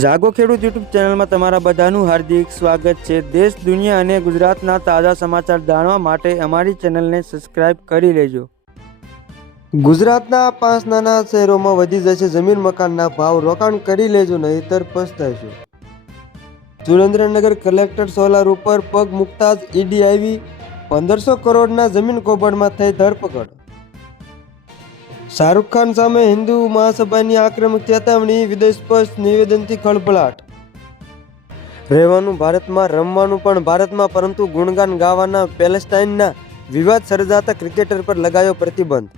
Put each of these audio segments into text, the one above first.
જાગો ખેડૂત યુટ્યુબ ચેનલમાં તમારા બધાનું હાર્દિક સ્વાગત છે। દેશ, દુનિયા અને ગુજરાતના તાજા સમાચાર જાણવા માટે અમારી ચેનલને સબસ્ક્રાઇબ કરી લેજો। ગુજરાતના 5 નાના શહેરોમાં વધી જશે જમીન મકાનના ભાવ, રોકાણ કરી લેજો નહીતર પછતાશો। સુરેન્દ્રનગર કલેક્ટર સોલાર ઉપર પગ મૂકતા જ ઈડી આવી, 1500 કરોડના જમીન કૌભાંડમાં થઈ ધરપકડ। શાહરુખ ખાન સામે હિન્દુ મહાસભાની આક્રમક ચેતવણી, વિદેશ નિવેદનથી ખળભળાટ। રહેવાનું ભારતમાં, રમવાનું પણ ભારતમાં, પરંતુ ગુણગાન ગાવાના પેલેસ્ટાઇનના વિવાદ સર્જાતા ક્રિકેટર પર લગાયો પ્રતિબંધ।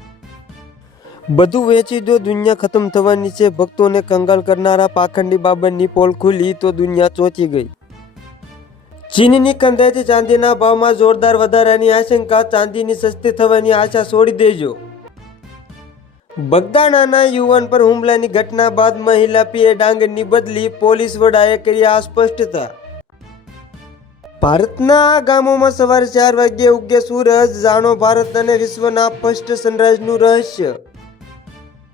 બધું વેચી દો, દુનિયા ખતમ થવાની છે। ભક્તોને કંગાલ કરનારા પાખંડી બાબરની પોલ ખુલી તો દુનિયા ચોંચી ગઈ। ચીનની કંધાઈથી ચાંદીના ભાવમાં જોરદાર વધારાની આશંકા, ચાંદીની સસ્તી થવાની આશા છોડી દેજો। બગદાણાના યુવાન પર હુમલાની ઘટના બાદ મહિલા પીએ ડાંગરની બદલી, પોલીસ વડાએ કરી આ સ્પષ્ટતા। ભારતના ગામોમાં સવારે 4 વાગ્યે ઉગે સૂરજ, જાણો ભારત અને વિશ્વના ફર્સ્ટ સનરાઈઝનું રહસ્ય।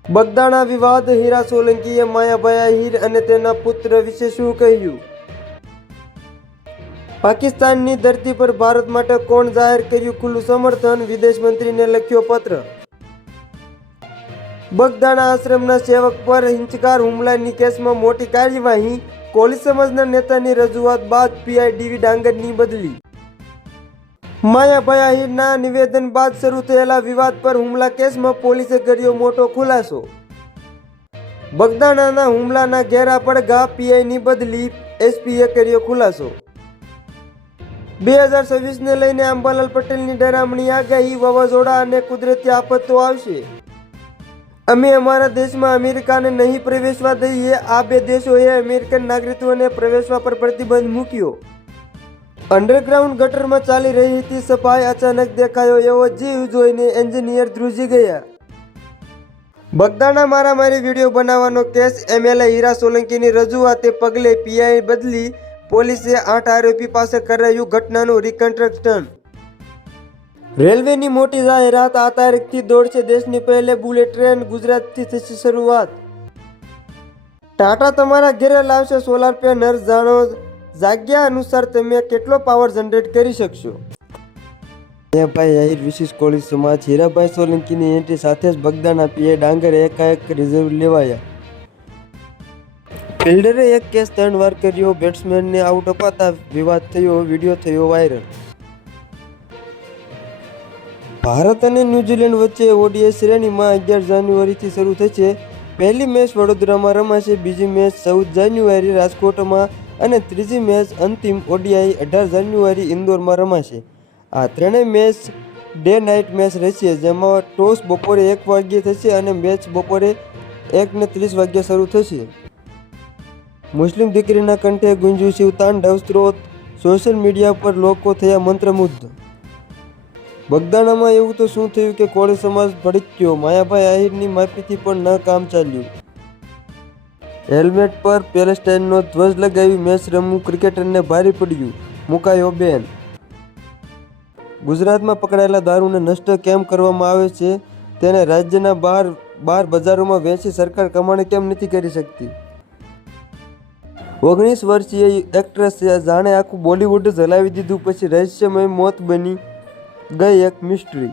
બગદાણા વિવાદ, હીરા સોલંકીએ માયાભાઈ આહિર અને તેના પુત્ર વિશે શું કહ્યું? પાકિસ્તાનની ધરતી પર ભારત માટે કોણ જાહેર કર્યું ખુલ્લું સમર્થન? વિદેશ મંત્રીને લખ્યો પત્ર। બગદાણા આશ્રમના સેવક પર હિંસક હુમલાની કેસમાં મોટી કાર્યવાહી, કોળી સમાજના નેતાની રજૂઆત બાદ પીઆઈ ડીવી ડાંગરની બદલી। માયાભાઈ આહિરના નિવેદન બાદ શરૂ થયેલા વિવાદ પર હુમલા કેસમાં પોલીસે કર્યો મોટો ખુલાસો। બગદાણાના હુમલાના ઘેરા પડઘા, પીઆઈની બદલી, એસપીએ કર્યો ખુલાસો। 2026ને લઈને અંબાલાલ પટેલની ડરામણી આગાહી, વાવાઝોડા અને કુદરતી આફતો આવશે। અમે અમારા દેશમાં અમેરિકાને નહીં પ્રવેશવા દઈએ, આ બે દેશોએ અમેરિકન નાગરિકોને પ્રવેશવા પર પ્રતિબંધ મૂક્યો। અંડરગ્રાઉન્ડ ગટરમાં ચાલી રહી હતી સફાઈ, અચાનક દેખાયો એવો જીવ જોઈને એન્જિનિયર ધ્રુજી ગયા। બગદાણા મારામારી વિડીયો બનાવવાનો કેસ, એમએલએ હીરા સોલંકીની રજૂઆતે પગલે પીઆઈ બદલી, પોલીસે 8 આરોપી પાસે કરાયું ઘટનાનું રિકન્સ્ટ્રક્શન। રેલવેની મોટી જાહેરાત, આ તારીખથી દોડશે દેશની પહેલી બુલેટ ટ્રેન, ગુજરાતથી થશે શરૂઆત। ટાટા તમારા ઘરે લાવશે સોલાર પેનલ, જાણો જગ્યા અનુસાર તમે કેટલો પાવર જનરેટ કરી શકશો। માયાભાઈ આહિર વિશેષ કોળી સમાજ, હીરાભાઈ સોલંકીની એન્ટ્રી સાથે જ બગદાણા પીએ ડાંગર એકાએક રિઝર્વ લેવાયા। ફિલ્ડરે એક કેચ 3 વાર કર્યો, બેટ્સમેનને આઉટ અપાતા વિવાદ થયો, વિડીયો થયો વાયરલ। ભારત અને ન્યૂઝીલેન્ડ વચ્ચે ઓડીઆઈ શ્રેણીમાં 11 જાન્યુઆરીથી શરૂ થશે। પહેલી મેચ વડોદરામાં રમાશે, બીજી મેચ 14 જાન્યુઆરી રાજકોટમાં અને ત્રીજી મેચ અંતિમ ઓડીઆઈ 18 જાન્યુઆરી ઇન્દોરમાં રમાશે। આ ત્રણેય મેચ ડે નાઇટ મેચ રહેશે, જેમાં ટોસ બપોરે 1 વાગ્યે થશે અને મેચ બપોરે 1:30 વાગ્યે શરૂ થશે। મુસ્લિમ દીકરીના કંઠે ગુંજ્યું શિવ તાંડવ, સ્ત્રોત સોશિયલ મીડિયા પર લોકો થયા મંત્રમુગ્ધ। બગદાણામાં એવું તો શું થયું કે કોળી સમાજ ભડક્યો, માયાભાઈ આહિરની માફીથી પણ ન કામ ચાલ્યું। હેલ્મેટ પર પેલેસ્ટાઇનનો ધ્વજ લગાવી મેચ રમવું ક્રિકેટરને ભારે પડ્યું, મુકાયો બેન। ગુજરાતમાં પકડાયેલા દારૂને નષ્ટ કેમ કરવામાં આવે છે, તેને રાજ્યના બહાર બજારોમાં વેચી સરકાર કમાણી કેમ નથી કરી શકતી? 19 વર્ષીય એક્ટ્રેસે જાણે આખું બોલિવૂડ જલાવી દીધું પછી રહસ્યમય મોત બની ગઈ એક મિસ્ટ્રી।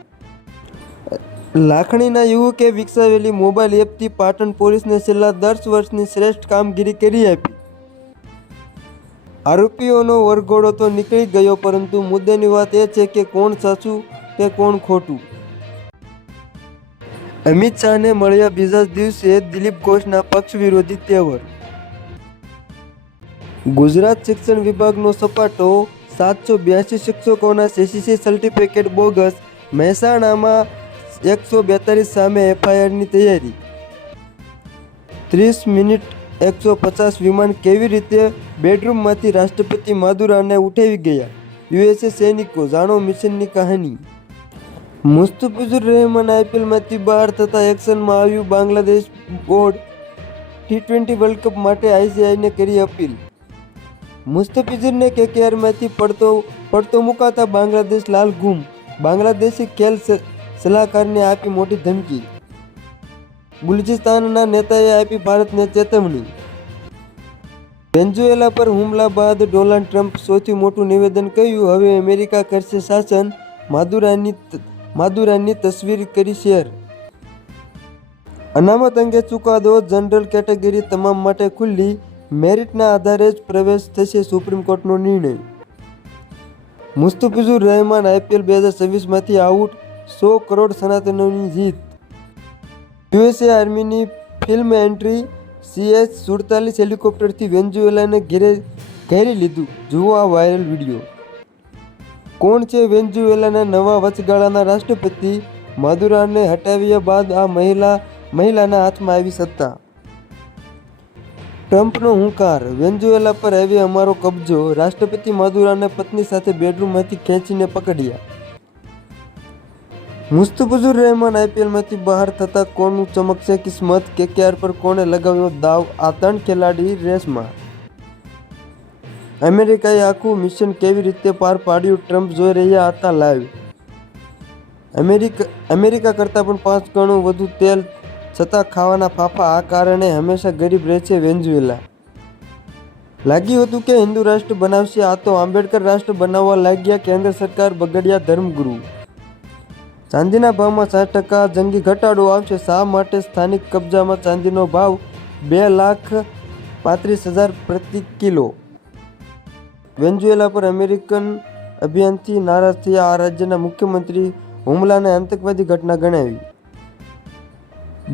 લાખણીના યુવકે વિકસાવેલી મોબાઈલ એપથી પાટણ પોલીસને છેલ્લા 10 વર્ષની શ્રેષ્ઠ કામગીરી કરી આપી। આરોપીઓનો વરઘોડો તો નીકળી ગયો, પરંતુ મુદ્દાની વાત એ છે કે કોણ સાચું કે કોણ ખોટું? અમિત શાહને મળ્યા બીજા દિવસે દિલીપ ઘોષના પક્ષ વિરોધી તેવર। ગુજરાત શિક્ષણ વિભાગનો સપાટો, 782 શિક્ષકોના સીસીસી સર્ટિફિકેટ બોગસ, મહેસાણામાં 142 સામે એફઆઈઆરની તૈયારી। 30 મિનિટ 150 વિમાન કેવી રીતે બેડરૂમમાંથી રાષ્ટ્રપતિ માદુરાને ઉઠાવી ગયા યુએસએ સૈનિકો, જાણો મિશનની કહાની। મુસ્તફિઝુર રહેમાન આઈપીએલમાંથી બહાર થતા એક્શનમાં આવ્યું Bangladesh board, T20 world cup માટે આઈસીસીને કરી અપીલ। મુસ્તફિઝુરને કેકેઆરમાંથી પડતો મુકાતા બાંગ્લાદેશ લાલ ગુમ, બાંગ્લાદેશી ખેલ સલાહકારને આપી મોટી ધમકી। બલુચિસ્તાનના નેતાએ આપી ભારતને ચેતવણી। વેનેઝુએલા પર હુમલા બાદ ડોનાલ્ડ ટ્રમ્પ સૌથી મોટું નિવેદન કહ્યું, હવે અમેરિકા કરશે શાસન. માદુરાની તસવીર કરી શેર. અનામત અંગે ચુકાદો. જનરલ કેટેગરી તમામ માટે ખુલ્લી. મેરિટના આધારે જ પ્રવેશ થશે. સુપ્રીમ કોર્ટનો નિર્ણય. મુસ્તફિઝુર રહેમાન IPL 2026માંથી આઉટ. 100 કરોડ સનાતનોની જીત. USA આર્મીની ફિલ્મ એન્ટ્રી. CH-47 હેલિકોપ્ટરથી વેનેઝુએલાને ઘેરી લીધું. જુઓ આ વાયરલ વિડીયો. કોણ છે વેનેઝુએલાના નવા વચગાળાના રાષ્ટ્રપતિ? માદુરાને હટાવ્યા બાદ આ મહિલાના હાથમાં આવી સત્તા. ટ્રમ્પનો હુંકાર. વેનેઝુએલા પર હવે અમારો કબજો. રાષ્ટ્રપતિ માદુરાને પત્ની સાથે બેડરૂમમાંથી ખેંચીને પકડ્યા. મુસ્તફિઝુર રહેમાન IPLમાંથી બહાર થતા કોનું ચમકશે કિસ્મત? KKR પર કોણે લગાવ્યો દાવ? આ 3 ખેલાડી રેસમાં. અમેરિકાએ આખું મિશન કેવી રીતે પાર પાડ્યું? ટ્રમ્પ જોઈ રહ્યા હતા લાઈવ. અમેરિકા કરતાં પણ 5 ગણું વધુ તેલ છતાં ખાવાના ફાફા. આ કારણે હંમેશા ગરીબ રહે છે વેનેઝુએલા. લાગ્યું હતું કે હિન્દુ રાષ્ટ્ર બનાવશે, આ તો આંબેડકર રાષ્ટ્ર બનાવવા લાગ્યા. કેન્દ્ર સરકાર બગડ્યા ધર્મગુરુ. ચાંદીના ભાવમાં 60% જંગી ઘટાડો આવશે. શા માટે? સ્થાનિક કબજામાં ચાંદીનો ભાવ 2,35,000 પ્રતિ કિલો. વેનેઝુએલા પર અમેરિકન અભિયાનથી નારાજ થયા આ રાજ્યના મુખ્યમંત્રી. હુમલાને આતંકવાદી ઘટના ગણાવી.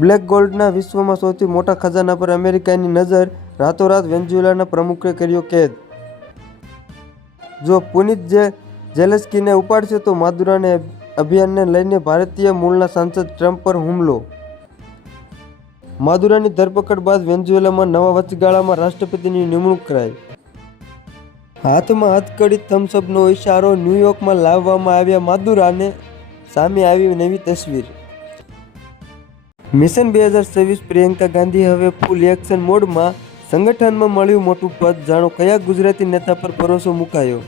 બ્લેક ગોલ્ડના વિશ્વમાં સૌથી મોટા ખજાના પર અમેરિકાની નજર. રાતોરાત વેનેઝુએલાના પ્રમુખે કર્યો કેદ. જો પુનિત ઝેલેન્સ્કીને ઉપાડશે તો માદુરાને અભિયાનને લઈને ભારતીય મૂળના સાંસદ ટ્રમ્પ પર હુમલો. માદુરાની ધરપકડ બાદ વેનેઝુએલામાં નવા વચગાળામાં રાષ્ટ્રપતિની નિમણૂક કરાઈ. હાથમાં હથકડી. થમ્સઅપનો ઇશારો. ન્યૂયોર્કમાં લાવવામાં આવ્યા માદુરાને. સામે આવી નવી તસવીર. મિશન 2026. પ્રિયંકા ગાંધી હવે ફૂલ એક્શન મોડમાં. સંગઠનમાં મળ્યું મોટું પદ. જાણો કયા ગુજરાતી નેતા પર ભરોસો મુકાયો.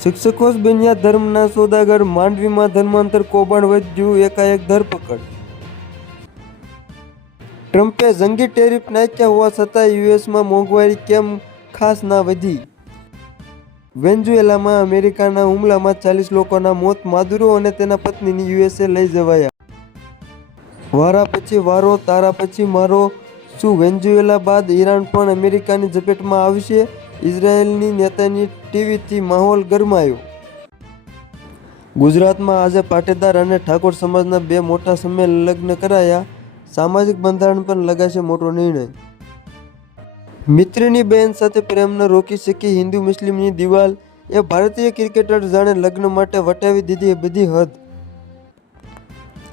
શિક્ષકો જ બન્યા ધર્મના સોદાગર. માંડવીમાં ધર્માંતર કૌભાંડ વધ્યું. એકાએક ધરપકડ. ટ્રમ્પે જંગી ટેરિફ નાખ્યા હોવા છતાં યુએસમાં મોંઘવારી કેમ ખાસ ના વધી? વેનેઝુએલામાં અમેરિકાના હુમલામાં 40 લોકોના મોત. માદુરો અને તેના પત્નીની USA લઈ જવાયા. વારા પછી વારો, તારા પછી મારો. શું વેનેઝુએલા બાદ ઈરાન પણ અમેરિકાની ઝપેટમાં આવશે? ઇઝરાયેલની નેતાની ટીવીથી માહોલ ગરમાયો. ગુજરાતમાં આજે પાટીદાર અને ઠાકોર સમાજના 2 મોટા સમયે લગ્ન કરાયા. સામાજિક બંધારણ પર લગાશે મોટો નિર્ણય. મિત્રની બહેન સાથે પ્રેમ ન રોકી શકી હિન્દુ મુસ્લિમની દિવાલ. એ ભારતીય ક્રિકેટર જાણે લગ્ન માટે વટાવી દીધી બધી હદ.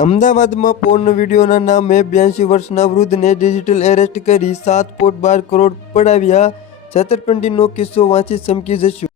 અમદાવાદમાં પોર્ન વિડીયોના નામે 82 વર્ષના વૃદ્ધને ડિજિટલ એરેસ્ટ કરી 7.12 કરોડ પડાવ્યા. છેતરપિંડીનો કિસ્સો વાંચી ચમકી જશું.